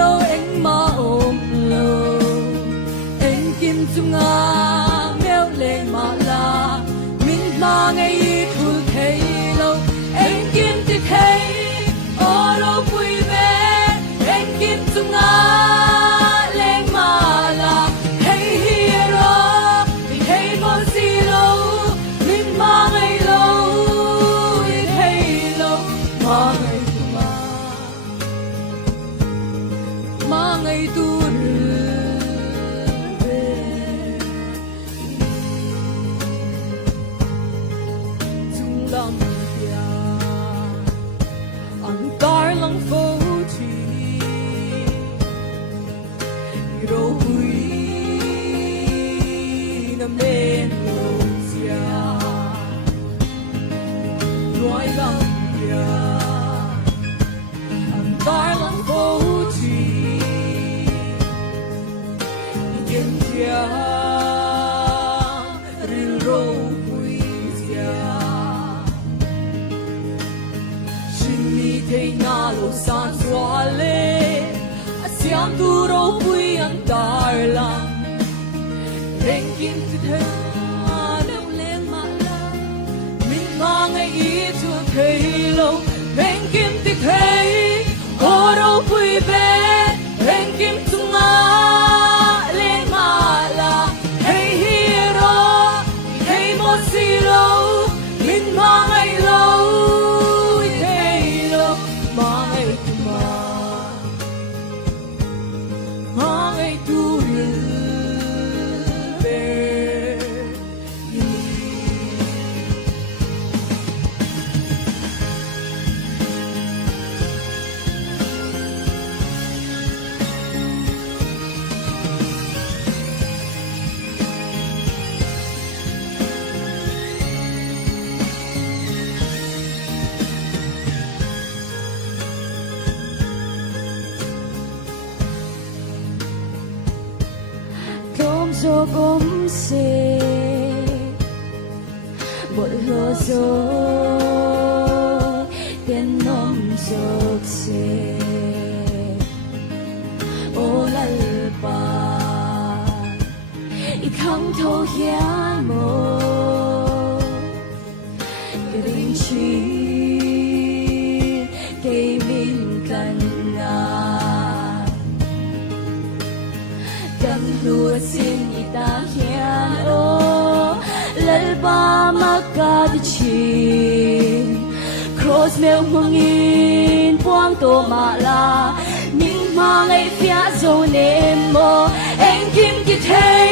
lâu anh mà ôm lâu anh kim chung à mèo lên mà là mình mà ngày thu thấy lâu anh kim thì thấy ở đâu vui vẻ anh kim chung à lên mà là thấy hero vì thấy một gì lâu mình mà ngày lâu thấy lâu mà ngày ngày tu chung lòng bia ang car lang phố chi râu bụi nằm lên lầu xia nói lòng bia ang car lang phố ril râu bụi già xin mi thấy na lâu san xóa lê xiang tu râu bụi ăn dar lang rèn kim tu thơ đâu lên mà la mình mang ngày ý chưa thấy lâu rèn kim tu thấy có râu bụi bé rèn kim tu ngã mình mang ngày lâu thấy lâu mang ngày tu mang ngày tu về cho gom se một lúa rồi tiền nôm rực se ô lal ba ít khăng thâu hiền mô đình chi cây mình cần lúa xin ta hiền ô lal ba maka di chin cross mèo mangin buang to ma la mình mang ngày phía dâu nem mô anh kim ki thấy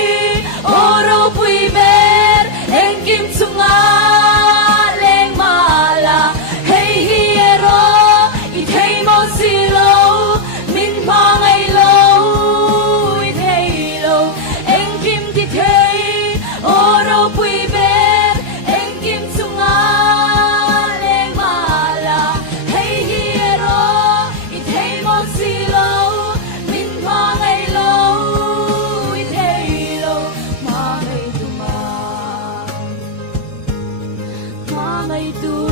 ô râu bụi bên anh kim chung á lên mà là hey hero ít thấy một gì lâu mình mang ngày lâu ngày tu